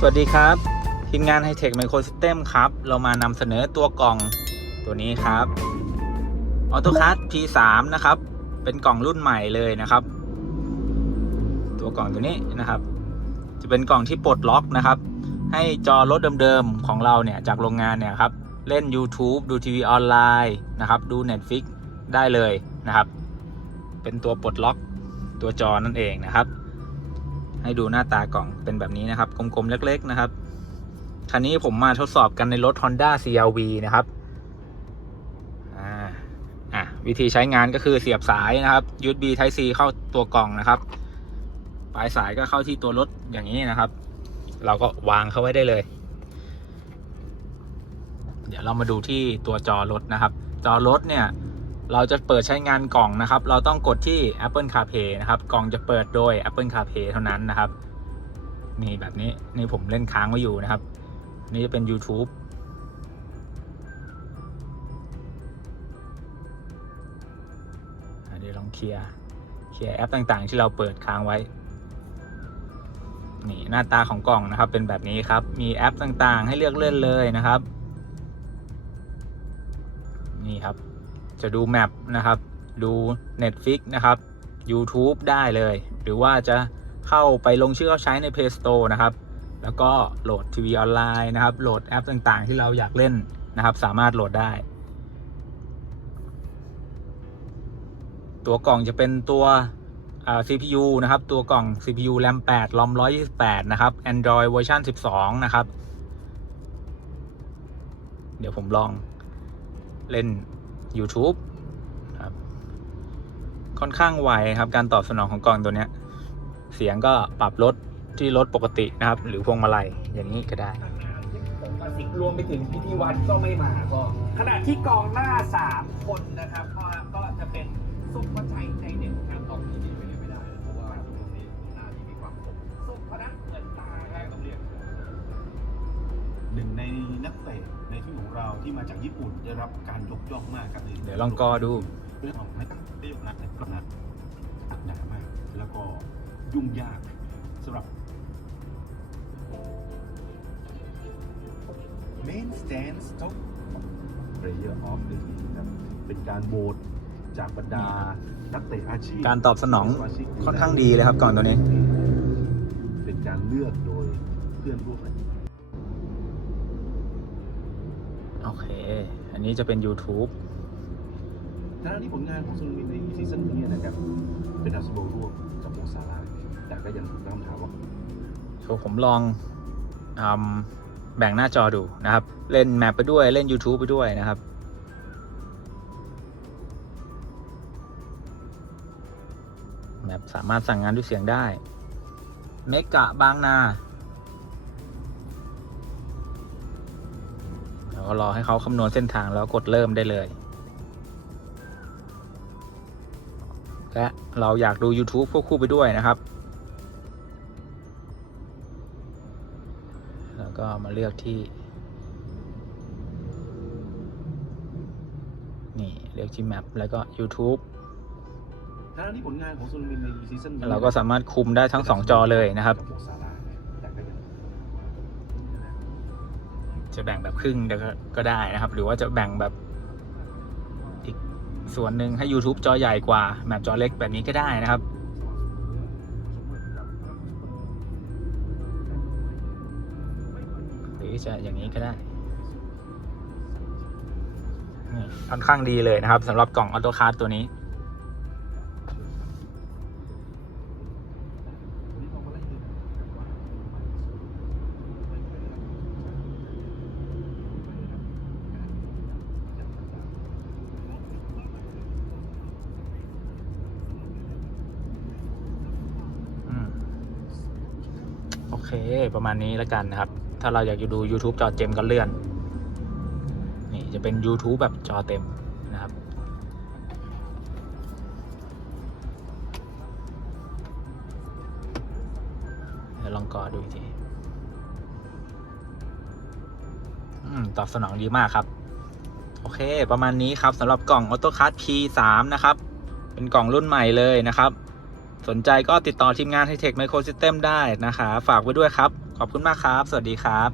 สวัสดีครับ ทีมงาน Hightech Microsystem ครับ เรามานำเสนอตัวกล่องตัวนี้ครับ AutoCAD P3 นะครับ เป็นกล่องรุ่นใหม่เลยนะครับ ตัวกล่องตัวนี้นะครับ จะเป็นกล่องที่ปลดล็อกนะครับ ให้จอรถเดิมๆของเราเนี่ยจากโรงงานเนี่ยครับ เล่น YouTube ดูทีวีออนไลน์นะครับ ดู Netflix ได้เลยนะครับ เป็นตัวปลดล็อกตัวจอนั่นเองนะครับ ให้ดูหน้าตากล่องเป็นแบบนี้นะครับ กลมๆ เล็ก ๆ นะครับ คันนี้ผมมาทดสอบกันในรถ Honda CRV นะครับอ่าอะวิธีใช้งานก็คือเสียบสายนะครับ USB Type C เข้าตัวกล่องนะครับ ปลายสายก็เข้าที่ตัวรถอย่างนี้นะครับ เราก็วางเข้าไว้ได้เลย เดี๋ยวเรามาดูที่ตัวจอรถนะครับ จอรถเนี่ย เราจะเปิดใช้งานกล่องนะครับ เราต้องกดที่ Apple CarPlay นะครับ กล่องจะเปิดโดย Apple CarPlay เท่านั้นนะครับนี่แบบนี้นี่ผมเล่นค้างไว้อยู่นะครับ นี่จะเป็น YouTube เดี๋ยวลองเคลียร์เคลียร์แอปต่างๆ ที่เราเปิดค้างไว้ นี่หน้าตาของกล่องนะครับเป็นแบบนี้ครับ มีแอปต่างๆ ให้เลือกเล่นเลยนะครับ จะดูแมปนะครับ ดู Netflix นะครับ YouTube ได้เลย หรือว่าจะเข้าไปลงชื่อเข้าใช้ใน Play Store นะครับ แล้วก็โหลดทีวีออนไลน์นะครับ โหลดแอปต่างๆ ที่เราอยากเล่นนะครับ สามารถโหลดได้ ตัวกล่องจะเป็นตัว CPU นะครับ ตัวกล่อง CPU RAM 8 ROM 128 นะครับ Android เวอร์ชัน12 นะครับ เดี๋ยวผมลองเล่น YouTube ครับ ค่อนข้างไวครับ การตอบสนองของกล่องตัวเนี้ย เสียงก็ปรับลดที่ลดปกตินะครับ หรือพวงมาลัยอย่างนี้ก็ได้ผมมาสิรวมไปถึงพิธีวัดก็ไม่มาก็ขณะที่กองหน้า 3 คนนะครับ ก็ก็จะเป็นสุภชัย เตะในทีมของเราที่มาจากญี่ปุ่นได้รับการยกย่องมากครับในเดี๋ยวลองกอดูเรื่องของไม่ตั้งได้ยกนักในกนัดหนักหนามาก แล้วก็ยุ่งยากสำหรับ Main Stance Top Player of the Year ครับเป็นการโหวตจากบรรดานักเตะอาชีพการตอบสนองสมาชิกค่อนข้างดีเลยครับกล่องตัวนี้ เป็นการเลือกโดยเพื่อนร่วมอาชีพ โอเค อันนี้จะเป็น YouTube ทางนี้ผลงานของซุนมินในซีซั่นนี้นะครับ เป็นอาสโบร่วมกับโมซาลาห์แต่ก็ยังถูกตั้งคำถามว่าโชว์ผมลองอำแบ่งหน้าจอดูนะครับ เล่นแมปไปด้วยเล่น YouTube ไปด้วยนะครับแมปสามารถสั่งงานด้วยเสียงได้ เมกะบางนา รอให้เขาคำนวณเส้นทางแล้วกดเริ่มได้เลย และเราอยากดู YouTube ควบคู่ไปด้วยนะครับ แล้วก็มาเลือกที่ นี่เลือกที่ Map แล้วก็ YouTube ทางนี้ผลงานของซุนมินในซีซั่นนี้เราก็สามารถคุมได้ทั้งสองจอเลยนะครับ จะแบ่งแบบครึ่งเด็ก็ก็ได้นะครับ หรือว่าจะแบ่งแบบอีกส่วนหนึ่งให้ YouTube จอใหญ่กว่าแมปจอเล็กแบบนี้ก็ได้นะครับหรือจะอย่างนี้ก็ได้ค่อนข้างดีเลยนะครับสำหรับกล่องออโต้คาร์ตัวนี้ เค ประมาณนี้แล้วกันนะครับ ถ้าเราอยากจะดู YouTube จอเต็มก็เลื่อน นี่จะเป็น YouTube แบบจอเต็มนะครับ เดี๋ยวลองกอดูอีกทีอืมตอบสนองดีมากครับ โอเค ประมาณนี้ครับสำหรับกล่อง AutoCAD P3 นะครับ เป็นกล่องรุ่นใหม่เลยนะครับ สนใจก็ติดต่อทีมงานไฮเทคไมโครซิสเต็มได้นะคะ ฝากไว้ด้วยครับ ขอบคุณมากครับ สวัสดีครับ